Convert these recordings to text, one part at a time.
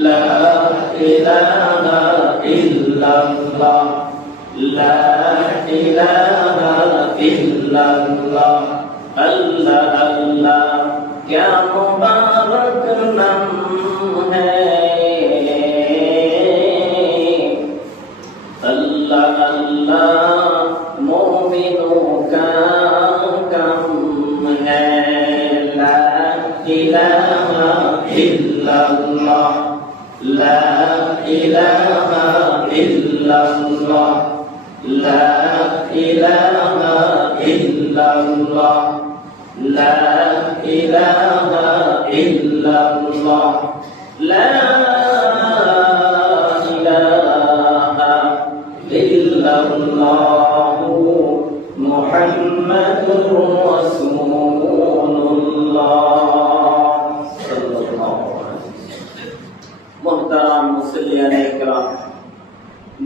لا إله إلا الله لا إله إلا الله अल्लाह अल्लाह क्या मुबारक नाम है अल्लाह अल्लाह मोमिनों का काम है ला इलाहा इल्लल्लाह ला इलाहा इल्लल्लाह ला इलाहा इल्लल्लाह ला इलाहा इल्लल्लाह ला इलाहा इल्लल्लाह मुहम्मदुर रसूलुल्लाह मोहतरम मुसल्लियाने इकराम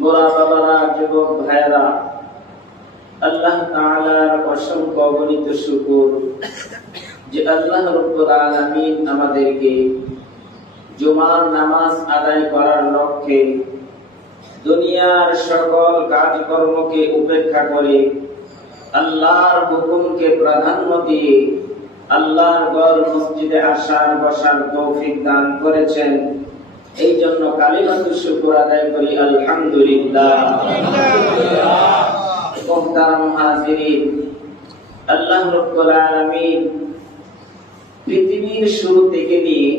बुरा बाबारा যুবক ভাইরা আল্লাহ তাআলার অসংখ্য অগণিত শুকর যে আল্লাহ রাব্বুল আলামিন আমাদেরকে জুমার নামাজ আদায় করার লক্ষ্যে দুনিয়ার সকল কাজকর্মকে উপেক্ষা করে আল্লাহর হুকুমকে প্রাধান্য দিয়ে আল্লাহর ঘর মসজিদে আসার বসার তৌফিক দান করেছেন এই জন্য কালিমাতুশ শুকর আদায় করি আলহামদুলিল্লাহ। মুহতারাম হাজিরিন, আল্লাহ রাব্বুল আলামিন পৃথিবীর শুরু থেকে নিয়ে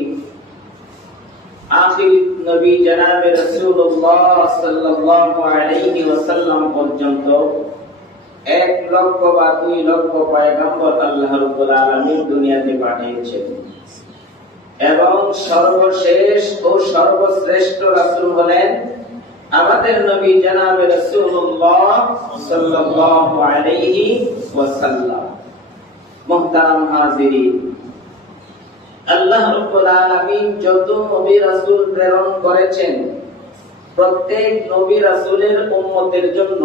আখির নবী জনাবে রাসূলুল্লাহ সাল্লাল্লাহু আলাইহি ওয়াসাল্লাম পর্যন্ত 1 লক্ষ বা 2 লক্ষ পয়গম্বর আল্লাহ রাব্বুল আলামিন দুনিয়াতে পাঠিয়েছেন এবং সর্বশেষ ও সর্বশ্রেষ্ঠ রাসূল হলেন আমাদের নবী জনাবে রাসূলুল্লাহ সাল্লাল্লাহু আলাইহি ওয়াসাল্লাম। মুহতারাম হাজিরিন, আল্লাহ রাব্বুল আলামিন যত নবী রাসূল প্রেরণ করেছেন প্রত্যেক নবী রাসূলের উম্মতের জন্য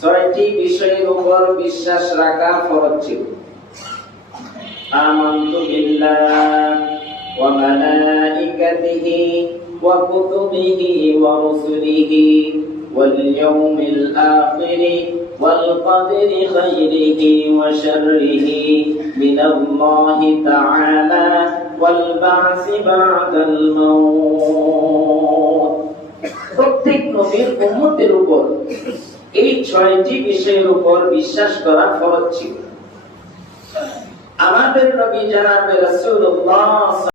6টি বিষয়ের উপর বিশ্বাস রাখা ফরজ ছিল। আমানতু বিল্লাহি ওয়া মালাইকাতিহি ওয়া কুতুবিহি ওয়া রুসুলিহি ওয়াল ইয়াউমিল আখিরি ওয়াল কদরি খাইরিহি ওয়া শাররিহি মিনাল্লাহি তাআলা ওয়াল বা'সি বা'দাল মাউত। প্রত্যেক নবীর উম্মতের উপর এই 6টি বিষয়ের উপর বিশ্বাস করা ফরজ ছিল। আমাদের নবী জনাবে রাসূলুল্লাহ